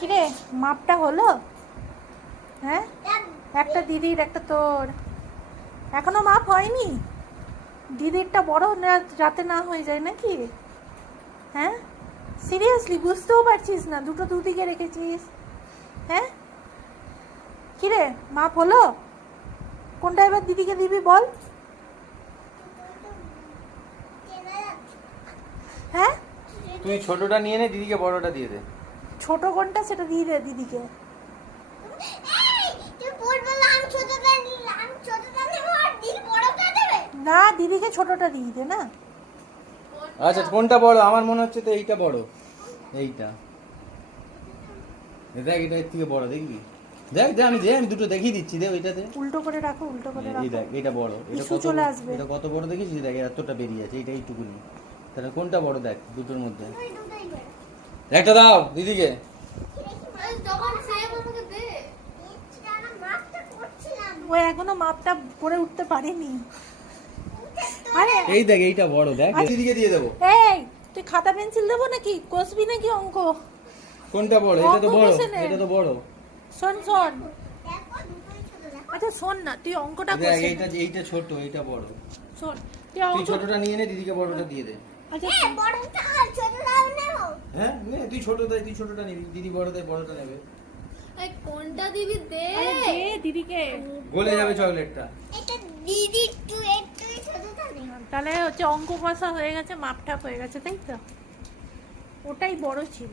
কিরে মাপটা হলো? হ্যাঁ, একটা দিদির একটা তোর, এখনো মাপ হয়নি? দিদিরটা বড় যাতে না হয়ে যায় নাকি? হ্যাঁ সিরিয়াসলি বুঝতেও পারছিস না, দুটো দুদিকে রেখেছিস। হ্যাঁ কিরে মাপ হলো? কোনটা এবার দিদিকে দিবি বল? হ্যাঁ তুই ছোটটা নিয়ে নে, দিদিকে বড়টা দিয়ে দে। ছোট কোনটা সেটা দিয়ে দে দিদিকে। না দিদিকে ছোটটা দিয়ে দে না। আচ্ছা কোনটা বড়? আমার মনে হচ্ছে তো এইটা বড়। এইটা দেখ, এটা এর থেকে বড়, দেখবি? দেখ দেখ, আমি দুটো দেখিয়ে দিচ্ছি, দেখ ওইটাতে উল্টো করে রাখো, উল্টো করে রাখো। এই দেখ, এটা বড়। এটা ইস্যু কত চলে আসবে। এটা কত বড় দেখিস? দেখ এতটা বেরিয়ে আছে, এইটা এইটুকুনি। তাহলে কোনটা বড় দেখ দুটোর মধ্যে? একটা দাও দিদিকে। ও এখনো মাপটা করে উঠতে পারেনি। আরে এই দেখ, এইটা বড়, দেখ দিদিকে দিয়ে দেবো। এই তুই খাতা পেন্সিল দেবো নাকি, কষবি নাকি অঙ্ক? কোনটা বড়? এটা তো অঙ্ক বড়, কষে নে। এটা তো বড়। শোন শোন, আচ্ছা শোন না, তুই অঙ্কটা দেখ কষে এইটা নে। এইটা ছোট, এইটা বড়। শোন তুই তুই অঙ্ক, ছোটটা নিয়ে নে, দিদিকে বড়টা দিয়ে দে। আচ্ছা হ্যাঁ নে, তুই ছোটটাই, তুই ছোটটা নিবি, দিদি বড়টাই বড়টা নেবে। কোনটা দিবি দে। আরে দে দিদিকে। গলে যাবে চকলেটটা। তাহলে হচ্ছে অঙ্ক কষা হয়ে গেছে, মাপটাপ হয়ে গেছে, তাই তো? ওটাই বড় ছিল।